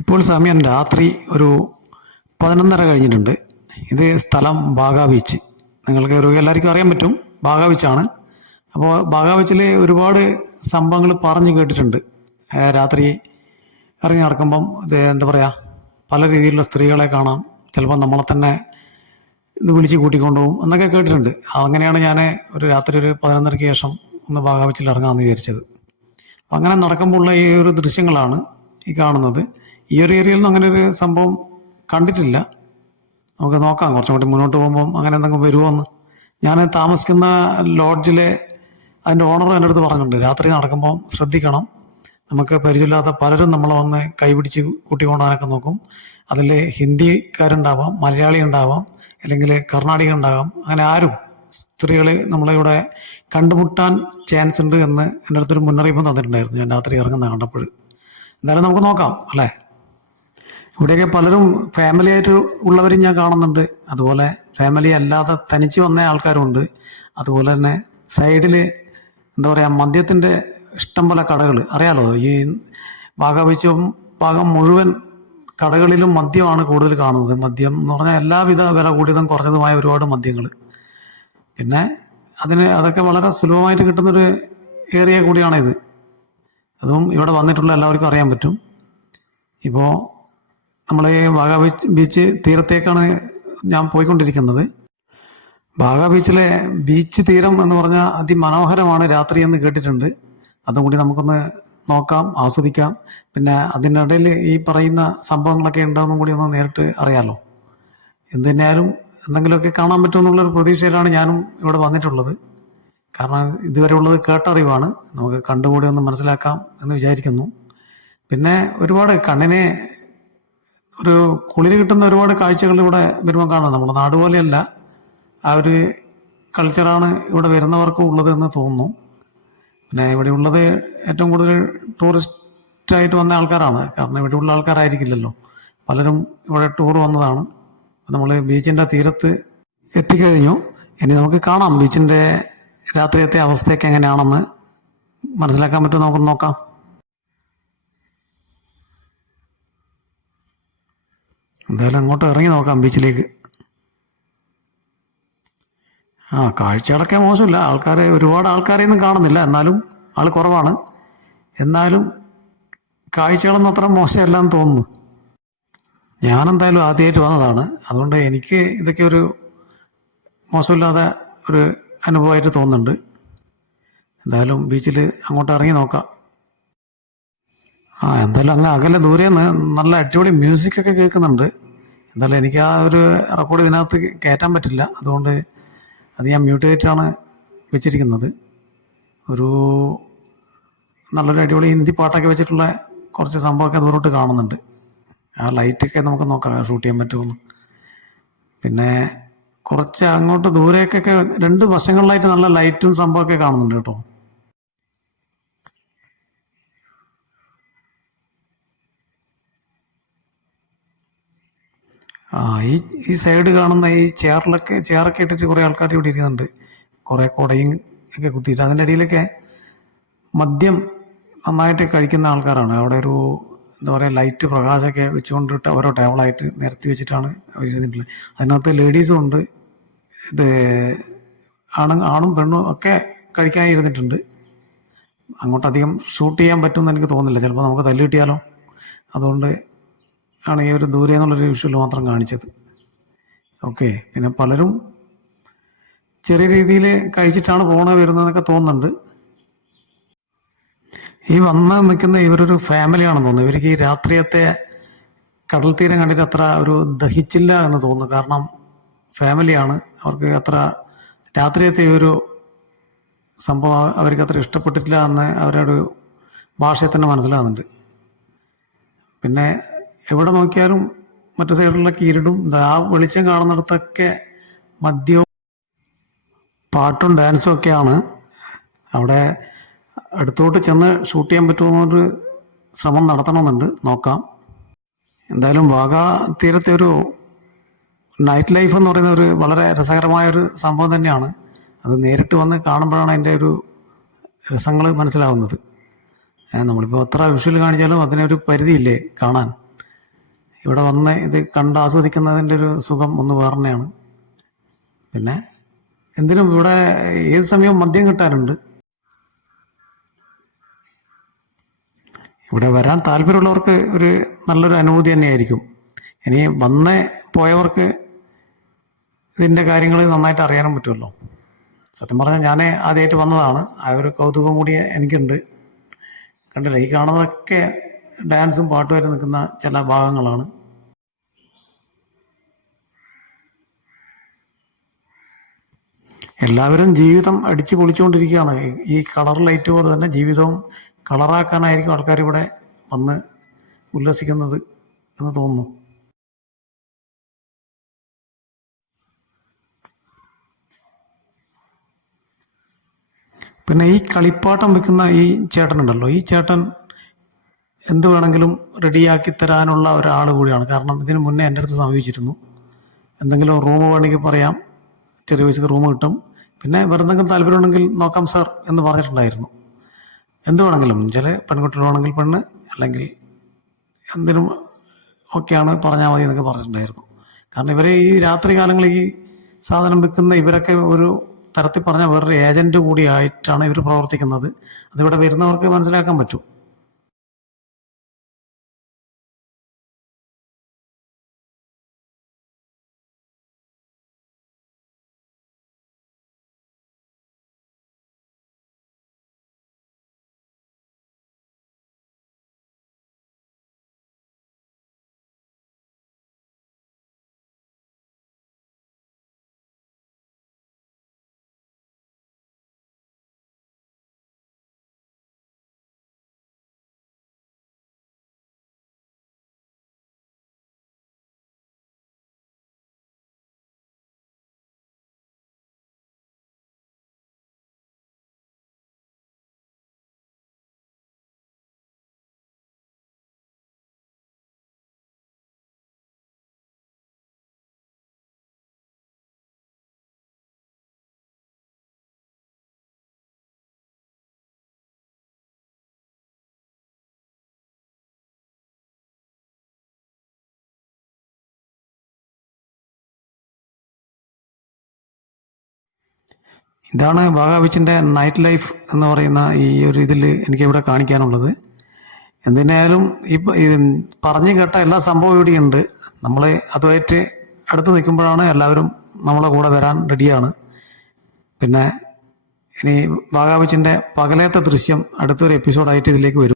ഇപ്പോൾ സമയം രാത്രി ഒരു 11:30 കഴിഞ്ഞിട്ടുണ്ട്. ഇത് സ്ഥലം ബാഗ ബീച്ച്. നിങ്ങൾക്ക് എല്ലാവർക്കും അറിയാൻ പറ്റും, ബാഗ ബീച്ചാണ്. അപ്പോൾ ബാഗ ബീച്ചിൽ ഒരുപാട് സംഭവങ്ങൾ പറഞ്ഞു കേട്ടിട്ടുണ്ട്. രാത്രി ഇറങ്ങി നടക്കുമ്പം ഇത് എന്താ പറയുക, പല രീതിയിലുള്ള സ്ത്രീകളെ കാണാം. ചിലപ്പോൾ നമ്മളെ തന്നെ ഇത് വിളിച്ച് കൂട്ടിക്കൊണ്ടുപോകും എന്നൊക്കെ കേട്ടിട്ടുണ്ട്. അങ്ങനെയാണ് ഞാൻ രാത്രി ഒരു 11:30 ശേഷം ഒന്ന് ബാഗ ബീച്ചിൽ ഇറങ്ങാമെന്ന് വിചാരിച്ചത്. അങ്ങനെ നടക്കുമ്പോൾ ഉള്ള ഈ ഒരു ദൃശ്യങ്ങളാണ് ഈ കാണുന്നത്. ഈ ഒരു ഏരിയയിൽ നിന്ന് അങ്ങനെ ഒരു സംഭവം കണ്ടിട്ടില്ല. നമുക്ക് നോക്കാം, കുറച്ചും കൂടി മുന്നോട്ട് പോകുമ്പം അങ്ങനെ എന്തെങ്കിലും വരുമോ എന്ന്. ഞാൻ താമസിക്കുന്ന ലോഡ്ജിലെ അതിൻ്റെ ഓണർ എൻ്റെ അടുത്ത് പറഞ്ഞിട്ടുണ്ട്, രാത്രി നടക്കുമ്പോൾ ശ്രദ്ധിക്കണം, നമുക്ക് പരിചയമില്ലാത്ത പലരും നമ്മളെ വന്ന് കൈപിടിച്ച് കൂട്ടിക്കൊണ്ടാനൊക്കെ നോക്കും. അതിൽ ഹിന്ദിക്കാരുണ്ടാവാം, മലയാളി ഉണ്ടാവാം, അല്ലെങ്കിൽ കർണാടക ഉണ്ടാകാം. അങ്ങനെ ആരും സ്ത്രീകൾ നമ്മളിവിടെ കണ്ടുമുട്ടാൻ ചാൻസ് ഉണ്ട് എന്ന് എൻ്റെ അടുത്തൊരു മുന്നറിയിപ്പ് തന്നിട്ടുണ്ടായിരുന്നു ഞാൻ രാത്രി ഇറങ്ങുന്ന കണ്ടപ്പോൾ. എന്തായാലും നമുക്ക് നോക്കാം അല്ലേ. ഇവിടെയൊക്കെ പലരും ഫാമിലി ആയിട്ട് ഉള്ളവരും ഞാൻ കാണുന്നുണ്ട്. അതുപോലെ ഫാമിലി അല്ലാതെ തനിച്ച് വന്ന ആൾക്കാരുണ്ട്. അതുപോലെ തന്നെ സൈഡിൽ എന്താ പറയുക, മദ്യത്തിൻ്റെ ഇഷ്ടം പോലെ കടകൾ. അറിയാലോ, ഈ ബാഗ ബീച്ച് ഭാഗം മുഴുവൻ കടകളിലും മദ്യമാണ് കൂടുതൽ കാണുന്നത്. മദ്യം എന്ന് പറഞ്ഞാൽ എല്ലാവിധ വില കൂടിയതും കുറഞ്ഞതുമായ ഒരുപാട് മദ്യങ്ങൾ. പിന്നെ അതൊക്കെ വളരെ സുലഭമായിട്ട് കിട്ടുന്നൊരു ഏരിയ കൂടിയാണ് ഇത്. അതും ഇവിടെ വന്നിട്ടുള്ള എല്ലാവർക്കും അറിയാൻ പറ്റും. ഇപ്പോൾ നമ്മൾ ഈ ബാഗ ബീച്ച് തീരത്തേക്കാണ് ഞാൻ പോയിക്കൊണ്ടിരിക്കുന്നത്. ബാഗ ബീച്ചിലെ ബീച്ച് തീരം എന്ന് പറഞ്ഞാൽ അതിമനോഹരമാണ് രാത്രി എന്ന് കേട്ടിട്ടുണ്ട്. അതും കൂടി നമുക്കൊന്ന് നോക്കാം, ആസ്വദിക്കാം. പിന്നെ അതിനിടയിൽ ഈ പറയുന്ന സംഭവങ്ങളൊക്കെ ഉണ്ടാകുന്നതും കൂടി ഒന്ന് നേരിട്ട് അറിയാലോ. എന്ത് തന്നെയായാലും എന്തെങ്കിലുമൊക്കെ കാണാൻ പറ്റുമെന്നുള്ളൊരു പ്രതീക്ഷയിലാണ് ഞാനും ഇവിടെ വന്നിട്ടുള്ളത്. കാരണം ഇതുവരെ ഉള്ളത് കേട്ടറിവാണ്, നമുക്ക് കണ്ടുകൂടി ഒന്ന് മനസ്സിലാക്കാം എന്ന് വിചാരിക്കുന്നു. പിന്നെ ഒരുപാട് കണ്ണിനെ ഒരു കുളിര് കിട്ടുന്ന ഒരുപാട് കാഴ്ചകൾ ഇവിടെ വരുമ്പോൾ കാണാം. നമ്മുടെ നാട് പോലെയല്ല, ആ ഒരു കൾച്ചറാണ് ഇവിടെ വരുന്നവർക്കും ഉള്ളത് എന്ന് തോന്നുന്നു. പിന്നെ ഇവിടെ ഉള്ളത് ഏറ്റവും കൂടുതൽ ടൂറിസ്റ്റായിട്ട് വന്ന ആൾക്കാരാണ്. കാരണം ഇവിടെ ഉള്ള ആൾക്കാരായിരിക്കില്ലല്ലോ, പലരും ഇവിടെ ടൂർ വന്നതാണ്. നമ്മൾ ബീച്ചിൻ്റെ തീരത്ത് എത്തിക്കഴിഞ്ഞു. ഇനി നമുക്ക് കാണാം ബീച്ചിൻ്റെ രാത്രിയത്തെ അവസ്ഥയൊക്കെ എങ്ങനെയാണെന്ന് മനസ്സിലാക്കാൻ പറ്റുമോ നമുക്ക് നോക്കാം. എന്തായാലും അങ്ങോട്ട് ഇറങ്ങി നോക്കാം ബീച്ചിലേക്ക്. കാഴ്ചകളൊക്കെ മോശമില്ല, ഒരുപാട് ആൾക്കാരെയൊന്നും കാണുന്നില്ല, എന്നാലും ആൾ കുറവാണ്. എന്നാലും കാഴ്ചകളൊന്നും അത്ര മോശമല്ല എന്ന് തോന്നുന്നു. ഞാനെന്തായാലും ആദ്യമായിട്ട് വന്നതാണ്, അതുകൊണ്ട് എനിക്ക് ഇതൊക്കെ ഒരു മോശമില്ലാതെ ഒരു അനുഭവമായിട്ട് തോന്നുന്നുണ്ട്. എന്തായാലും ബീച്ചിൽ അങ്ങോട്ട് ഇറങ്ങി നോക്കാം. എന്തായാലും അങ്ങ് അകലെ ദൂരെ നിന്ന് നല്ല അടിപൊളി മ്യൂസിക്കൊക്കെ കേൾക്കുന്നുണ്ട്. എന്തായാലും എനിക്ക് ആ ഒരു റെക്കോർഡ് ഇതിനകത്ത് കയറ്റാൻ പറ്റില്ല, അതുകൊണ്ട് അത് ഞാൻ മ്യൂട്ട് ചെയ്തിട്ടാണ് വെച്ചിരിക്കുന്നത്. ഒരു നല്ലൊരു അടിപൊളി ഹിന്ദി പാട്ടൊക്കെ വെച്ചിട്ടുള്ള കുറച്ച് സംഭവമൊക്കെ ദൂരോട്ട് കാണുന്നുണ്ട്. ആ ലൈറ്റൊക്കെ നമുക്ക് നോക്കാം ഷൂട്ട് ചെയ്യാൻ പറ്റുമെന്ന്. പിന്നെ കുറച്ച് അങ്ങോട്ട് ദൂരേക്കൊക്കെ രണ്ട് വശങ്ങളിലായിട്ട് നല്ല ലൈറ്റും സംഭവമൊക്കെ കാണുന്നുണ്ട് കേട്ടോ. ഈ സൈഡ് കാണുന്ന ഈ ചെയറൊക്കെ ഇട്ടിട്ട് കുറേ ആൾക്കാർ ഇവിടെ ഇരിക്കുന്നുണ്ട്. കുറേ കുടയും ഒക്കെ കുത്തിയിട്ട് അതിൻ്റെ ഇടയിലൊക്കെ മദ്യം നന്നായിട്ട് കഴിക്കുന്ന ആൾക്കാരാണ്. അവിടെ ഒരു എന്താ പറയുക, ലൈറ്റ് പ്രകാശമൊക്കെ വെച്ചുകൊണ്ടിട്ട് ഓരോ ടേബിളായിട്ട് നിരത്തി വെച്ചിട്ടാണ് അവർ ഇരുന്നിട്ടുള്ളത്. അതിനകത്ത് ലേഡീസും ഉണ്ട്, ഇത് ആണും പെണ്ണും ഒക്കെ കഴിക്കാൻ ഇരുന്നിട്ടുണ്ട്. അങ്ങോട്ടധികം ഷൂട്ട് ചെയ്യാൻ പറ്റുമെന്ന് എനിക്ക് തോന്നുന്നില്ല, ചിലപ്പോൾ നമുക്ക് തല്ല് കിട്ടിയാലോ. അതുകൊണ്ട് ആണ് ഈ ഒരു ദൂരെ എന്നുള്ളൊരു വിഷ്വൽ മാത്രം കാണിച്ചത്. ഓക്കെ, പിന്നെ പലരും ചെറിയ രീതിയിൽ കഴിച്ചിട്ടാണ് വരുന്നതെന്നൊക്കെ തോന്നുന്നുണ്ട്. ഈ വന്ന് നിൽക്കുന്ന ഇവരൊരു ഫാമിലിയാണെന്ന് തോന്നുന്നു. ഇവർക്ക് ഈ രാത്രിയത്തെ കടൽ തീരം കണ്ടിട്ട് അത്ര ഒരു ദഹിച്ചില്ല എന്ന് തോന്നുന്നു. കാരണം ഫാമിലിയാണ്, അവർക്ക് അത്ര രാത്രിയത്തെ ഒരു സംഭവം അവർക്ക് അത്ര ഇഷ്ടപ്പെട്ടിട്ടില്ല എന്ന് അവരുടെ ഭാഷയിൽ തന്നെ മനസ്സിലാകുന്നുണ്ട്. പിന്നെ എവിടെ നോക്കിയാലും മറ്റു സൈഡിലൊക്കെ ഇരുടും. ആ വെളിച്ചം കാണുന്നിടത്തൊക്കെ മദ്യവും പാട്ടും ഡാൻസും ഒക്കെയാണ്. അവിടെ അടുത്തോട്ട് ചെന്ന് ഷൂട്ട് ചെയ്യാൻ പറ്റുമെന്നൊരു ശ്രമം നടത്തണമെന്നുണ്ട്, നോക്കാം. എന്തായാലും ബാഗ തീരത്തെ ഒരു നൈറ്റ് ലൈഫ് എന്ന് പറയുന്ന ഒരു വളരെ രസകരമായൊരു സംഭവം തന്നെയാണ്. അത് നേരിട്ട് വന്ന് കാണുമ്പോഴാണ് അതിൻ്റെ ഒരു രസങ്ങൾ മനസ്സിലാവുന്നത്. നമ്മളിപ്പോൾ എത്ര വിഷ്വൽ കാണിച്ചാലും അതിനൊരു പരിധിയില്ലേ കാണാൻ. ഇവിടെ വന്ന് ഇത് കണ്ട് ആസ്വദിക്കുന്നതിൻ്റെ ഒരു സുഖം ഒന്ന് വേറെ തന്നെയാണ്. പിന്നെ എന്തിനും ഇവിടെ ഏത് സമയവും മദ്യം കിട്ടാറുണ്ട്. ഇവിടെ വരാൻ താല്പര്യമുള്ളവർക്ക് ഒരു നല്ലൊരു അനുഭൂതി തന്നെയായിരിക്കും. ഇനി വന്ന് പോയവർക്ക് ഇതിൻ്റെ കാര്യങ്ങൾ നന്നായിട്ട് അറിയാനും പറ്റുമല്ലോ. സത്യം പറഞ്ഞാൽ ഞാൻ ആദ്യമായിട്ട് വന്നതാണ്, ആ ഒരു കൗതുകം കൂടി എനിക്കുണ്ട്. കണ്ടില്ല, ഈ കാണുന്നതൊക്കെ ഡാൻസും പാട്ടുമായിട്ട് നിൽക്കുന്ന ചില ഭാഗങ്ങളാണ്. എല്ലാവരും ജീവിതം അടിച്ചു പൊളിച്ചുകൊണ്ടിരിക്കുകയാണ്. ഈ കളർ ലൈറ്റ് പോലെ തന്നെ ജീവിതവും കളറാക്കാനായിരിക്കും ആൾക്കാർ ഇവിടെ വന്ന് ഉല്ലസിക്കുന്നത് എന്ന് തോന്നുന്നു. പിന്നെ ഈ കളിപ്പാട്ടം വെക്കുന്ന ഈ ചേട്ടനുണ്ടല്ലോ, ഈ ചേട്ടൻ എന്ത് വേണമെങ്കിലും റെഡിയാക്കി തരാനുള്ള ഒരാൾ കൂടിയാണ്. കാരണം ഇതിന് മുന്നേ എൻ്റെ അടുത്ത് സമീപിച്ചിരുന്നു. എന്തെങ്കിലും റൂം വേണമെങ്കിൽ പറയാം, ചെറിയ പൈസക്ക് റൂം കിട്ടും, പിന്നെ വേറെന്തെങ്കിലും താല്പര്യമുണ്ടെങ്കിൽ നോക്കാം സാർ എന്ന് പറഞ്ഞിട്ടുണ്ടായിരുന്നു. എന്ത് വേണമെങ്കിലും, ചില പെൺകുട്ടികളാണെങ്കിൽ പെണ്ണ്, അല്ലെങ്കിൽ എന്തിനും ഒക്കെയാണ് പറഞ്ഞാൽ മതി എന്നൊക്കെ പറഞ്ഞിട്ടുണ്ടായിരുന്നു. കാരണം ഇവരെ ഈ രാത്രി കാലങ്ങളിൽ ഈ സാധനം വിൽക്കുന്ന ഇവരൊക്കെ ഒരു തരത്തിൽ പറഞ്ഞാൽ വേറൊരു ഏജന്റ് കൂടി ആയിട്ടാണ് ഇവർ പ്രവർത്തിക്കുന്നത്. അതിവിടെ വരുന്നവർക്ക് മനസ്സിലാക്കാൻ പറ്റും. ഇതാണ് ബാഗ ബീച്ചിൻ്റെ നൈറ്റ് ലൈഫ് എന്ന് പറയുന്ന ഈ ഒരു ഇതിൽ എനിക്കിവിടെ കാണിക്കാനുള്ളത്. എന്തിനായാലും ഈ പറഞ്ഞു കേട്ട എല്ലാ സംഭവവും ഇവിടെയുണ്ട്. നമ്മൾ അതുമായിട്ട് അടുത്ത് നിൽക്കുമ്പോഴാണ് എല്ലാവരും നമ്മളെ കൂടെ വരാൻ റെഡിയാണ്. പിന്നെ ഇനി ബാഗ ബീച്ചിൻ്റെ പകലത്തെ ദൃശ്യം അടുത്തൊരു എപ്പിസോഡായിട്ട് ഇതിലേക്ക് വരും.